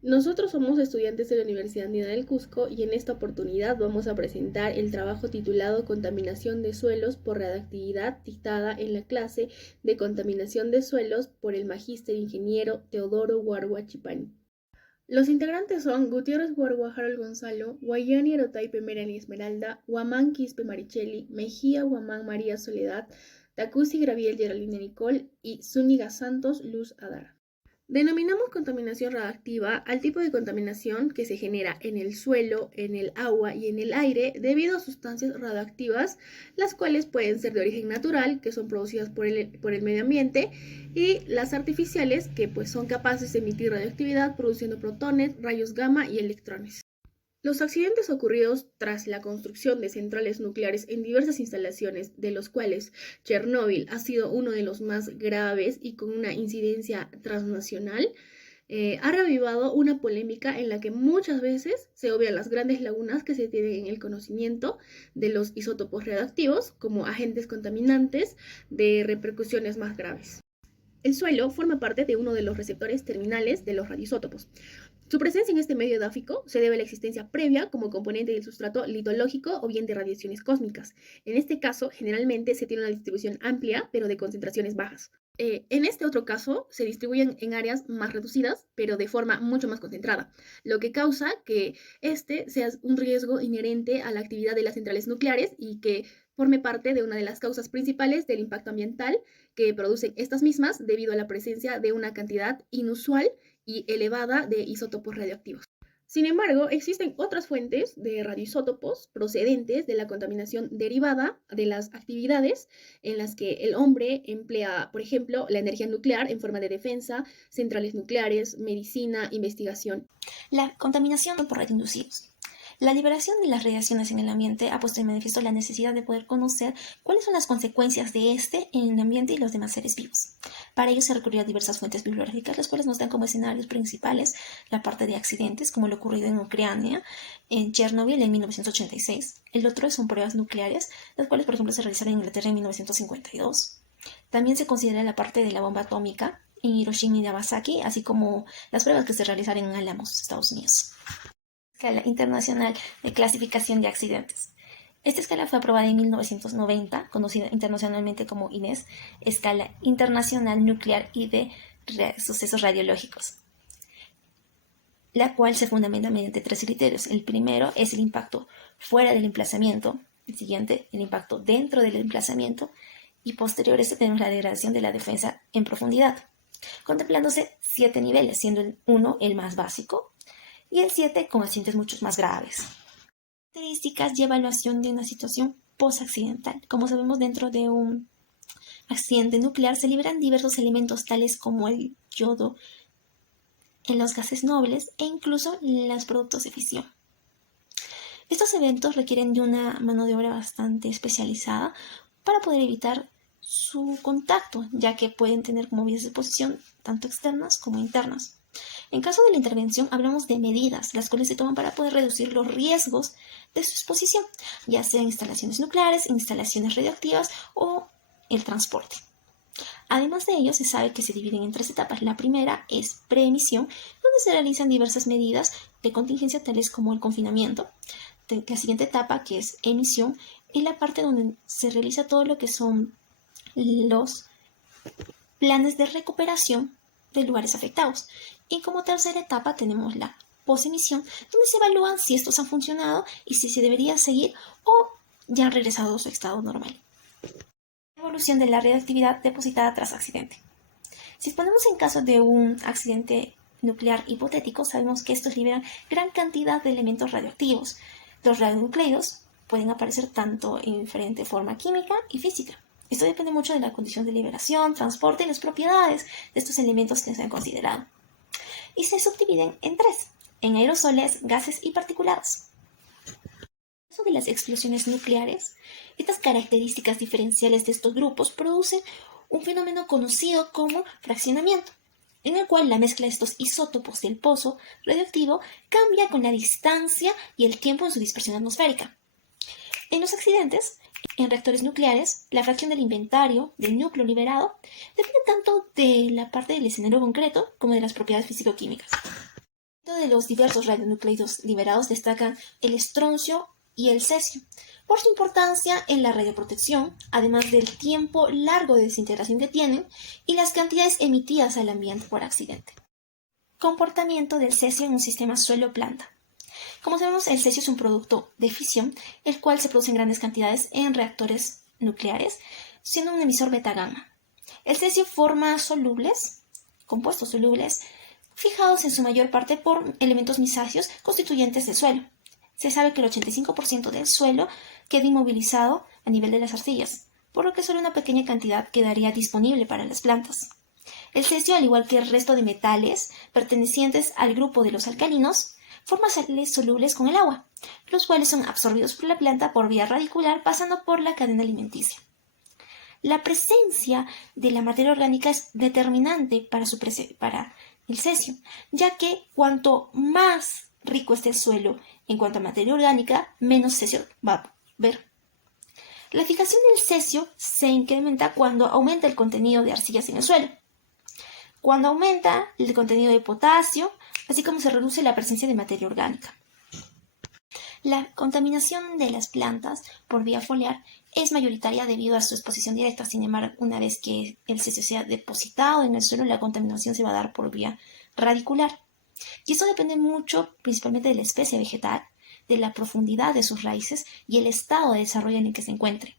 Nosotros somos estudiantes de la Universidad Andina del Cusco y en esta oportunidad vamos a presentar el trabajo titulado Contaminación de suelos por radiactividad dictada en la clase de Contaminación de suelos por el magíster ingeniero Teodoro Guarua Chipani. Los integrantes son Gutiérrez Guarua Harold Gonzalo, Guayani Erotaipe Merani Esmeralda, Guamán Quispe Maricheli, Mejía Guamán María Soledad, Tacusi Graviel Geraldine Nicole y Zúñiga Santos Luz Adara. Denominamos contaminación radiactiva al tipo de contaminación que se genera en el suelo, en el agua y en el aire debido a sustancias radioactivas, las cuales pueden ser de origen natural, que son producidas por el medio ambiente, y las artificiales, que pues son capaces de emitir radioactividad produciendo protones, rayos gamma y electrones. Los accidentes ocurridos tras la construcción de centrales nucleares en diversas instalaciones, de los cuales Chernóbil ha sido uno de los más graves y con una incidencia transnacional, ha revivado una polémica en la que muchas veces se obvian las grandes lagunas que se tienen en el conocimiento de los isótopos radioactivos como agentes contaminantes de repercusiones más graves. El suelo forma parte de uno de los receptores terminales de los radioisótopos. Su presencia en este medio edáfico se debe a la existencia previa como componente del sustrato litológico o bien de radiaciones cósmicas. En este caso, generalmente se tiene una distribución amplia, pero de concentraciones bajas. En este otro caso, se distribuyen en áreas más reducidas, pero de forma mucho más concentrada, lo que causa que este sea un riesgo inherente a la actividad de las centrales nucleares y que forme parte de una de las causas principales del impacto ambiental que producen estas mismas debido a la presencia de una cantidad inusual y elevada de isótopos radioactivos. Sin embargo, existen otras fuentes de radioisótopos procedentes de la contaminación derivada de las actividades en las que el hombre emplea, por ejemplo, la energía nuclear en forma de defensa, centrales nucleares, medicina, investigación. La contaminación por radioinducidos. La liberación de las radiaciones en el ambiente ha puesto en manifiesto la necesidad de poder conocer cuáles son las consecuencias de este en el ambiente y los demás seres vivos. Para ello se recurrió a diversas fuentes bibliográficas, las cuales nos dan como escenarios principales la parte de accidentes, como lo ocurrido en Ucrania, en Chernobyl en 1986. El otro son pruebas nucleares, las cuales, por ejemplo, se realizaron en Inglaterra en 1952. También se considera la parte de la bomba atómica en Hiroshima y Nagasaki, así como las pruebas que se realizaron en Álamos, Estados Unidos. Escala Internacional de Clasificación de Accidentes. Esta escala fue aprobada en 1990, conocida internacionalmente como INES, Escala Internacional Nuclear y de Sucesos Radiológicos, la cual se fundamenta mediante 3 criterios. El primero es el impacto fuera del emplazamiento, el siguiente, el impacto dentro del emplazamiento, y posterior a esto tenemos la degradación de la defensa en profundidad, contemplándose 7 niveles, siendo el 1 el más básico, y el 7 con accidentes mucho más graves. Características y evaluación de una situación post-accidental. Como sabemos, dentro de un accidente nuclear se liberan diversos elementos tales como el yodo en los gases nobles e incluso los productos de fisión. Estos eventos requieren de una mano de obra bastante especializada para poder evitar su contacto, ya que pueden tener como vías de exposición tanto externas como internas. En caso de la intervención, hablamos de medidas, las cuales se toman para poder reducir los riesgos de su exposición, ya sea en instalaciones nucleares, instalaciones radioactivas o el transporte. Además de ello, se sabe que se dividen en 3 etapas. La primera es preemisión, donde se realizan diversas medidas de contingencia, tales como el confinamiento. La siguiente etapa, que es emisión, es la parte donde se realiza todo lo que son los planes de recuperación de lugares afectados. Y como tercera etapa tenemos la posemisión, donde se evalúan si estos han funcionado y si se debería seguir o ya han regresado a su estado normal. Evolución de la radioactividad depositada tras accidente. Si ponemos en caso de un accidente nuclear hipotético, sabemos que estos liberan gran cantidad de elementos radioactivos. Los radionucleidos pueden aparecer tanto en diferente forma química y física. Esto depende mucho de la condición de liberación, transporte y las propiedades de estos elementos que se han considerado. Y se subdividen en 3, en aerosoles, gases y particulados. En el caso de las explosiones nucleares, estas características diferenciales de estos grupos producen un fenómeno conocido como fraccionamiento, en el cual la mezcla de estos isótopos del pozo radioactivo cambia con la distancia y el tiempo en su dispersión atmosférica. En los accidentes, en reactores nucleares, la fracción del inventario del núcleo liberado depende tanto de la parte del escenario concreto como de las propiedades físico-químicas. De los diversos radionucleidos liberados destacan el estroncio y el cesio, por su importancia en la radioprotección, además del tiempo largo de desintegración que tienen y las cantidades emitidas al ambiente por accidente. Comportamiento del cesio en un sistema suelo-planta. Como sabemos, el cesio es un producto de fisión, el cual se produce en grandes cantidades en reactores nucleares, siendo un emisor beta-gamma. El cesio forma solubles, compuestos solubles, fijados en su mayor parte por elementos misáceos constituyentes del suelo. Se sabe que el 85% del suelo queda inmovilizado a nivel de las arcillas, por lo que solo una pequeña cantidad quedaría disponible para las plantas. El cesio, al igual que el resto de metales pertenecientes al grupo de los alcalinos, forma sales solubles con el agua, los cuales son absorbidos por la planta por vía radicular pasando por la cadena alimenticia. La presencia de la materia orgánica es determinante para el cesio, ya que cuanto más rico esté el suelo en cuanto a materia orgánica, menos cesio va a haber. La fijación del cesio se incrementa cuando aumenta el contenido de arcillas en el suelo, cuando aumenta el contenido de potasio, así como se reduce la presencia de materia orgánica. La contaminación de las plantas por vía foliar es mayoritaria debido a su exposición directa. Sin embargo, una vez que el cesio sea depositado en el suelo, la contaminación se va a dar por vía radicular. Y eso depende mucho, principalmente de la especie vegetal, de la profundidad de sus raíces y el estado de desarrollo en el que se encuentre.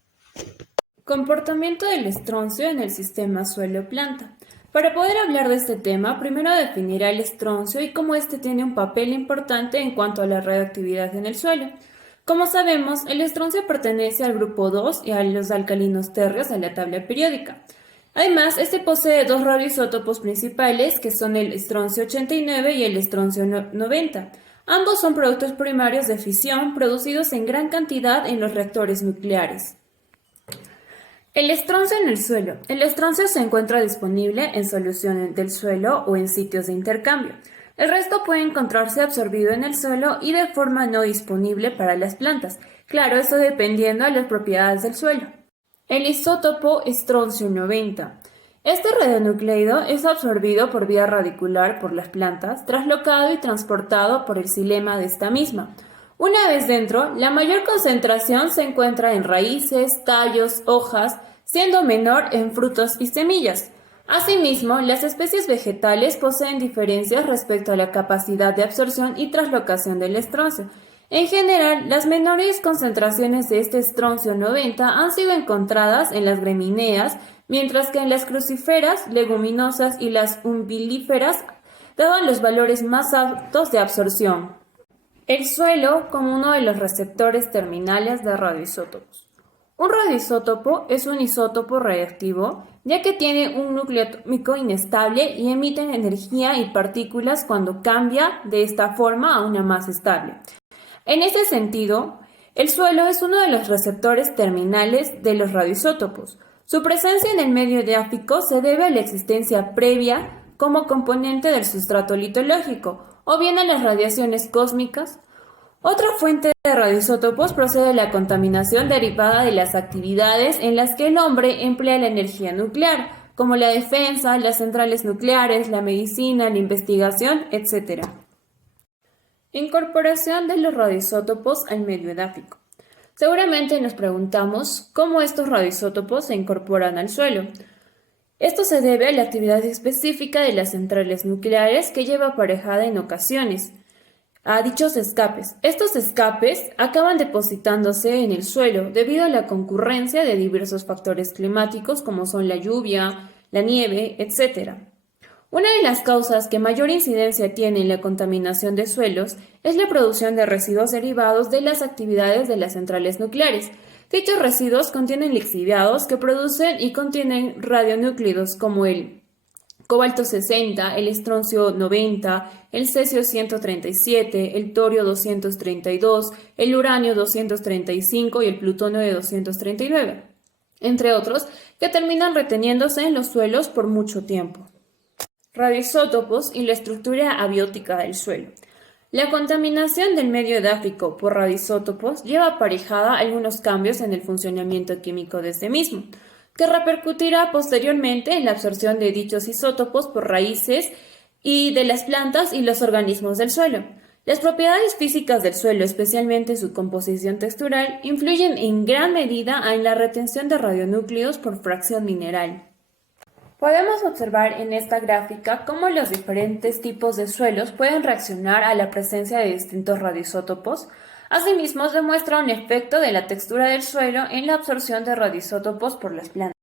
Comportamiento del estroncio en el sistema suelo-planta. Para poder hablar de este tema, primero definirá el estroncio y cómo éste tiene un papel importante en cuanto a la radioactividad en el suelo. Como sabemos, el estroncio pertenece al grupo 2 y a los alcalinos térreos de la tabla periódica. Además, este posee dos radioisótopos principales, que son el estroncio 89 y el estroncio 90. Ambos son productos primarios de fisión producidos en gran cantidad en los reactores nucleares. El estroncio en el suelo. El estroncio se encuentra disponible en solución del suelo o en sitios de intercambio. El resto puede encontrarse absorbido en el suelo y de forma no disponible para las plantas. Claro, eso dependiendo de las propiedades del suelo. El isótopo estroncio 90. Este radionucleido es absorbido por vía radicular por las plantas, traslocado y transportado por el xilema de esta misma. Una vez dentro, la mayor concentración se encuentra en raíces, tallos, hojas, siendo menor en frutos y semillas. Asimismo, las especies vegetales poseen diferencias respecto a la capacidad de absorción y traslocación del estroncio. En general, las menores concentraciones de este estroncio 90 han sido encontradas en las gramíneas, mientras que en las crucíferas, leguminosas y las umbelíferas daban los valores más altos de absorción. El suelo como uno de los receptores terminales de radioisótopos. Un radioisótopo es un isótopo radiactivo, ya que tiene un núcleo atómico inestable y emite energía y partículas cuando cambia de esta forma a una más estable. En ese sentido, el suelo es uno de los receptores terminales de los radioisótopos. Su presencia en el medio edáfico se debe a la existencia previa como componente del sustrato litológico, o bien a las radiaciones cósmicas. Otra fuente de radioisótopos procede de la contaminación derivada de las actividades en las que el hombre emplea la energía nuclear, como la defensa, las centrales nucleares, la medicina, la investigación, etc. Incorporación de los radioisótopos al medio edáfico. Seguramente nos preguntamos cómo estos radioisótopos se incorporan al suelo. Esto se debe a la actividad específica de las centrales nucleares que lleva aparejada en ocasiones a dichos escapes. Estos escapes acaban depositándose en el suelo debido a la concurrencia de diversos factores climáticos como son la lluvia, la nieve, etc. Una de las causas que mayor incidencia tiene en la contaminación de suelos es la producción de residuos derivados de las actividades de las centrales nucleares. Dichos residuos contienen lixiviados que producen y contienen radionúclidos como el cobalto 60, el estroncio 90, el cesio 137, el torio 232, el uranio 235 y el plutonio de 239, entre otros, que terminan reteniéndose en los suelos por mucho tiempo. Radioisótopos y la estructura abiótica del suelo. La contaminación del medio edáfico por radioisótopos lleva aparejada algunos cambios en el funcionamiento químico de este mismo, que repercutirá posteriormente en la absorción de dichos isótopos por raíces y de las plantas y los organismos del suelo. Las propiedades físicas del suelo, especialmente su composición textural, influyen en gran medida en la retención de radionúclidos por fracción mineral. Podemos observar en esta gráfica cómo los diferentes tipos de suelos pueden reaccionar a la presencia de distintos radioisótopos. Asimismo, demuestra un efecto de la textura del suelo en la absorción de radioisótopos por las plantas.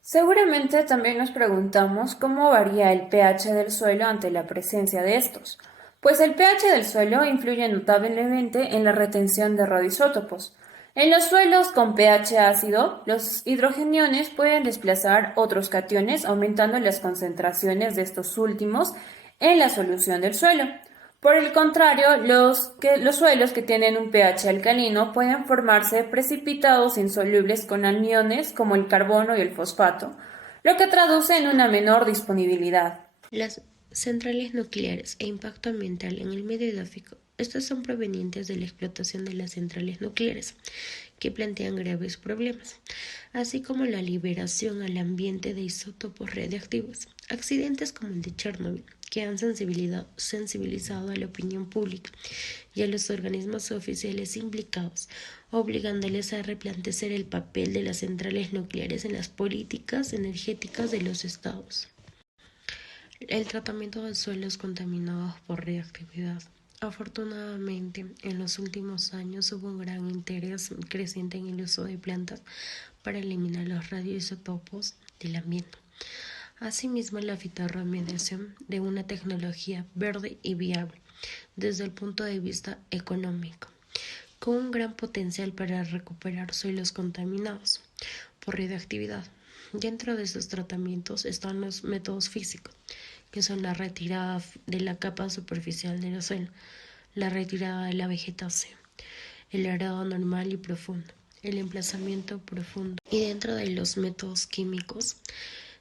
Seguramente también nos preguntamos cómo varía el pH del suelo ante la presencia de estos, pues el pH del suelo influye notablemente en la retención de radioisótopos. En los suelos con pH ácido, los hidrogeniones pueden desplazar otros cationes, aumentando las concentraciones de estos últimos en la solución del suelo. Por el contrario, los suelos que tienen un pH alcalino pueden formarse precipitados insolubles con aniones como el carbono y el fosfato, lo que traduce en una menor disponibilidad. Las centrales nucleares e impacto ambiental en el medio edáfico. Estas son provenientes de la explotación de las centrales nucleares, que plantean graves problemas, así como la liberación al ambiente de isótopos radiactivos. Accidentes como el de Chernobyl, que han sensibilizado a la opinión pública y a los organismos oficiales implicados, obligándoles a replantear el papel de las centrales nucleares en las políticas energéticas de los estados. El tratamiento de suelos contaminados por radiactividad. Afortunadamente, en los últimos años hubo un gran interés creciente en el uso de plantas para eliminar los radioisótopos del ambiente. Asimismo, la fitorremediación de una tecnología verde y viable desde el punto de vista económico, con un gran potencial para recuperar suelos contaminados por radioactividad. Dentro de estos tratamientos están los métodos físicos, que son la retirada de la capa superficial del suelo, la retirada de la vegetación, el arado normal y profundo, el emplazamiento profundo. Y dentro de los métodos químicos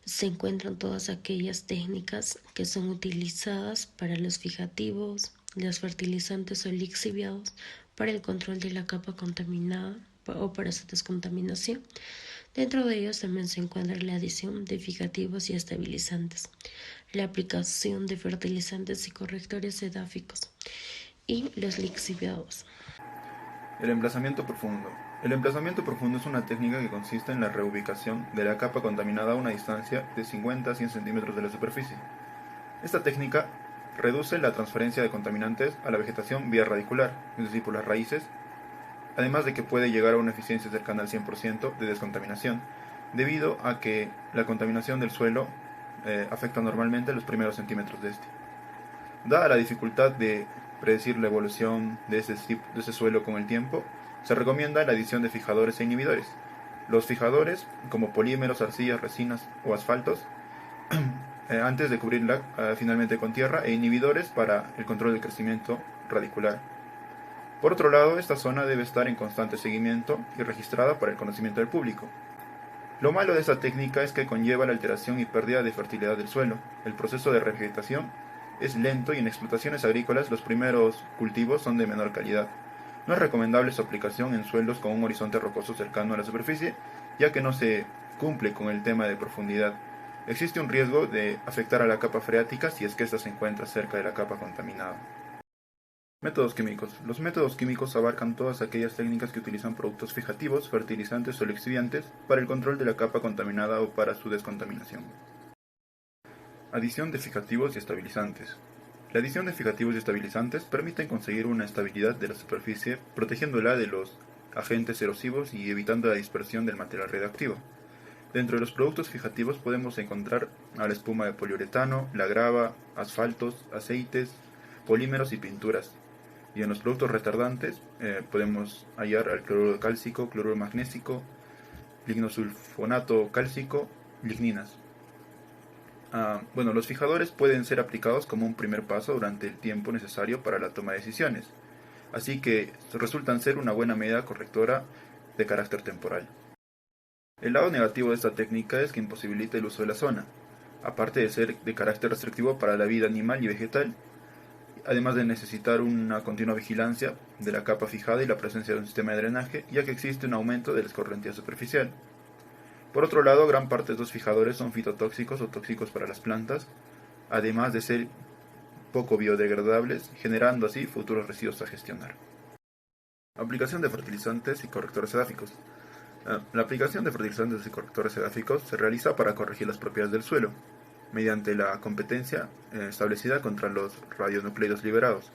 se encuentran todas aquellas técnicas que son utilizadas para los fijativos, los fertilizantes o lixiviados, para el control de la capa contaminada o para su descontaminación. Dentro de ellos también se encuentra la adición de fijativos y estabilizantes, la aplicación de fertilizantes y correctores edáficos y los lixiviados. El emplazamiento profundo. El emplazamiento profundo es una técnica que consiste en la reubicación de la capa contaminada a una distancia de 50 a 100 centímetros de la superficie. Esta técnica reduce la transferencia de contaminantes a la vegetación vía radicular, es decir, por las raíces, además de que puede llegar a una eficiencia cercana al 100% de descontaminación, debido a que la contaminación del suelo afecta normalmente los primeros centímetros de este. Dada la dificultad de predecir la evolución de ese suelo con el tiempo, se recomienda la adición de fijadores e inhibidores. Los fijadores, como polímeros, arcillas, resinas o asfaltos, antes de cubrirla finalmente con tierra, e inhibidores para el control del crecimiento radicular. Por otro lado, esta zona debe estar en constante seguimiento y registrada para el conocimiento del público. Lo malo de esta técnica es que conlleva la alteración y pérdida de fertilidad del suelo. El proceso de revegetación es lento y en explotaciones agrícolas los primeros cultivos son de menor calidad. No es recomendable su aplicación en suelos con un horizonte rocoso cercano a la superficie, ya que no se cumple con el tema de profundidad. Existe un riesgo de afectar a la capa freática si es que ésta se encuentra cerca de la capa contaminada. Métodos químicos. Los métodos químicos abarcan todas aquellas técnicas que utilizan productos fijativos, fertilizantes o lixiviantes para el control de la capa contaminada o para su descontaminación. Adición de fijativos y estabilizantes. La adición de fijativos y estabilizantes permite conseguir una estabilidad de la superficie, protegiéndola de los agentes erosivos y evitando la dispersión del material radioactivo. Dentro de los productos fijativos podemos encontrar a la espuma de poliuretano, la grava, asfaltos, aceites, polímeros y pinturas. Y en los productos retardantes podemos hallar al cloruro cálcico, cloruro magnésico, lignosulfonato cálcico, ligninas. Los fijadores pueden ser aplicados como un primer paso durante el tiempo necesario para la toma de decisiones, así que resultan ser una buena medida correctora de carácter temporal. El lado negativo de esta técnica es que imposibilita el uso de la zona, aparte de ser de carácter restrictivo para la vida animal y vegetal, además de necesitar una continua vigilancia de la capa fijada y la presencia de un sistema de drenaje, ya que existe un aumento de la escorrentía superficial. Por otro lado, gran parte de estos fijadores son fitotóxicos o tóxicos para las plantas, además de ser poco biodegradables, generando así futuros residuos a gestionar. Aplicación de fertilizantes y correctores edáficos. La aplicación de fertilizantes y correctores edáficos se realiza para corregir las propiedades del suelo, mediante la competencia establecida contra los radionucleidos liberados.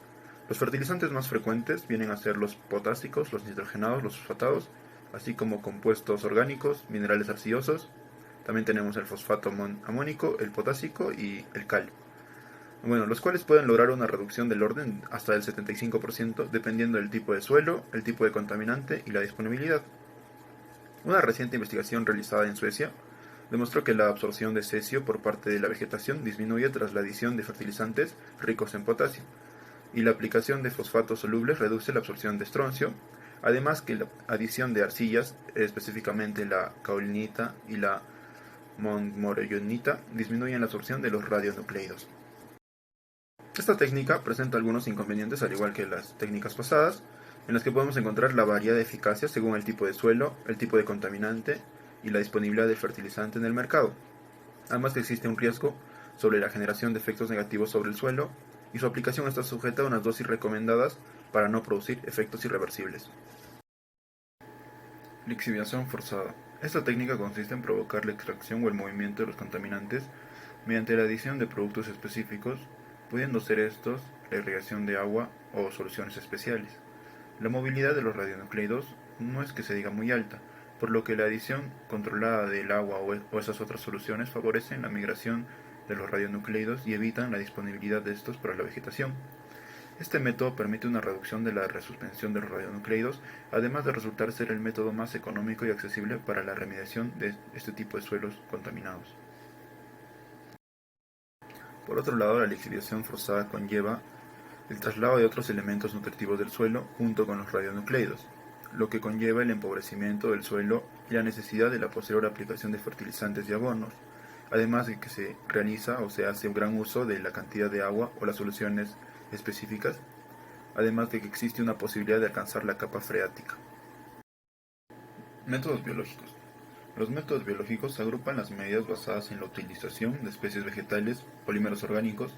Los fertilizantes más frecuentes vienen a ser los potásicos, los nitrogenados, los fosfatados, así como compuestos orgánicos, minerales arcillosos. También tenemos el fosfato amónico, el potásico y el calio. Bueno, los cuales pueden lograr una reducción del orden hasta del 75% dependiendo del tipo de suelo, el tipo de contaminante y la disponibilidad. Una reciente investigación realizada en Suecia demostró que la absorción de cesio por parte de la vegetación disminuye tras la adición de fertilizantes ricos en potasio, y la aplicación de fosfatos solubles reduce la absorción de estroncio, además que la adición de arcillas, específicamente la kaolinita y la montmorillonita, disminuyen la absorción de los radionucleidos. Esta técnica presenta algunos inconvenientes al igual que las técnicas pasadas, en las que podemos encontrar la variedad de eficacia según el tipo de suelo, el tipo de contaminante y la disponibilidad del fertilizante en el mercado. Además que existe un riesgo sobre la generación de efectos negativos sobre el suelo y su aplicación está sujeta a unas dosis recomendadas para no producir efectos irreversibles. Lixiviación forzada. Esta técnica consiste en provocar la extracción o el movimiento de los contaminantes mediante la adición de productos específicos, pudiendo ser estos la irrigación de agua o soluciones especiales. La movilidad de los radionucleidos no es que se diga muy alta, por lo que la adición controlada del agua o esas otras soluciones favorecen la migración de los radionucleidos y evitan la disponibilidad de estos para la vegetación. Este método permite una reducción de la resuspensión de los radionucleidos, además de resultar ser el método más económico y accesible para la remediación de este tipo de suelos contaminados. Por otro lado, la lixiviación forzada conlleva el traslado de otros elementos nutritivos del suelo junto con los radionucleidos, lo que conlleva el empobrecimiento del suelo y la necesidad de la posterior aplicación de fertilizantes y abonos, además de que se realiza o se hace un gran uso de la cantidad de agua o las soluciones específicas, además de que existe una posibilidad de alcanzar la capa freática. Métodos biológicos. Los métodos biológicos agrupan las medidas basadas en la utilización de especies vegetales, polímeros orgánicos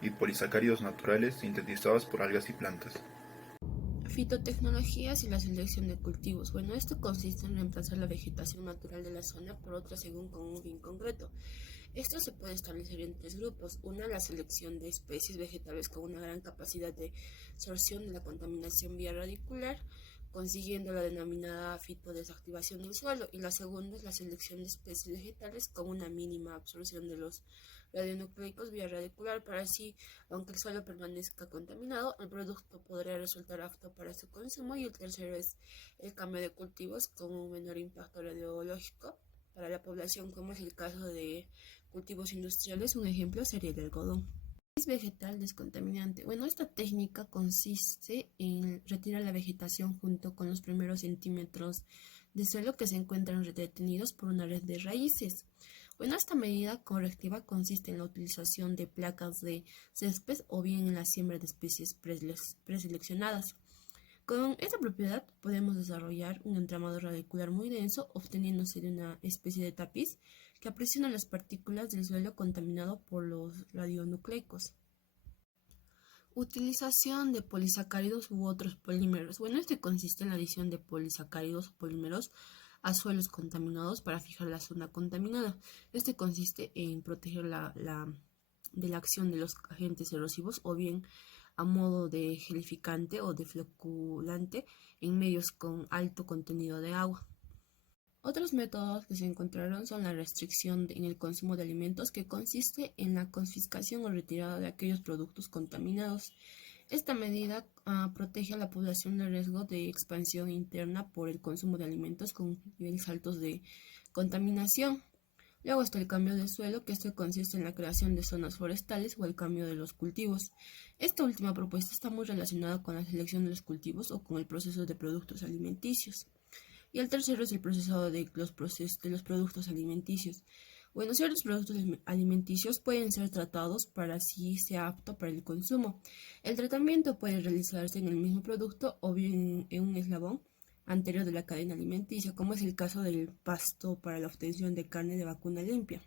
y polisacáridos naturales sintetizados por algas y plantas. Fitotecnologías y la selección de cultivos. Bueno, esto consiste en reemplazar la vegetación natural de la zona por otra según con un fin concreto. Esto se puede establecer en tres grupos. Una, la selección de especies vegetales con una gran capacidad de absorción de la contaminación vía radicular, consiguiendo la denominada fitodesactivación del suelo. Y la segunda es la selección de especies vegetales con una mínima absorción de los radionucleicos vía radicular, para así, aunque el suelo permanezca contaminado, el producto podría resultar apto para su consumo. Y el tercero es el cambio de cultivos con un menor impacto radiológico para la población, como es el caso de cultivos industriales. Un ejemplo sería el algodón. Es vegetal descontaminante. Bueno, esta técnica consiste en retirar la vegetación junto con los primeros centímetros de suelo que se encuentran retenidos por una red de raíces. Bueno, esta medida correctiva consiste en la utilización de placas de césped o bien en la siembra de especies preseleccionadas. Con esta propiedad podemos desarrollar un entramado radicular muy denso, obteniéndose de una especie de tapiz que aprisiona las partículas del suelo contaminado por los radionucleicos. Utilización de polisacáridos u otros polímeros. Bueno, este consiste en la adición de polisacáridos o polímeros a suelos contaminados para fijar la zona contaminada. Este consiste en proteger de la acción de los agentes erosivos o bien a modo de gelificante o de floculante en medios con alto contenido de agua. Otros métodos que se encontraron son la restricción en el consumo de alimentos, que consiste en la confiscación o retirada de aquellos productos contaminados. Esta medida protege a la población del riesgo de expansión interna por el consumo de alimentos con niveles altos de contaminación. Luego está el cambio de suelo, que esto consiste en la creación de zonas forestales o el cambio de los cultivos. Esta última propuesta está muy relacionada con la selección de los cultivos o con el proceso de productos alimenticios. Y el tercero es el procesado de los productos alimenticios. Bueno, ciertos productos alimenticios pueden ser tratados para así sea apto para el consumo. El tratamiento puede realizarse en el mismo producto o bien en un eslabón anterior de la cadena alimenticia, como es el caso del pasto para la obtención de carne de vacuna limpia.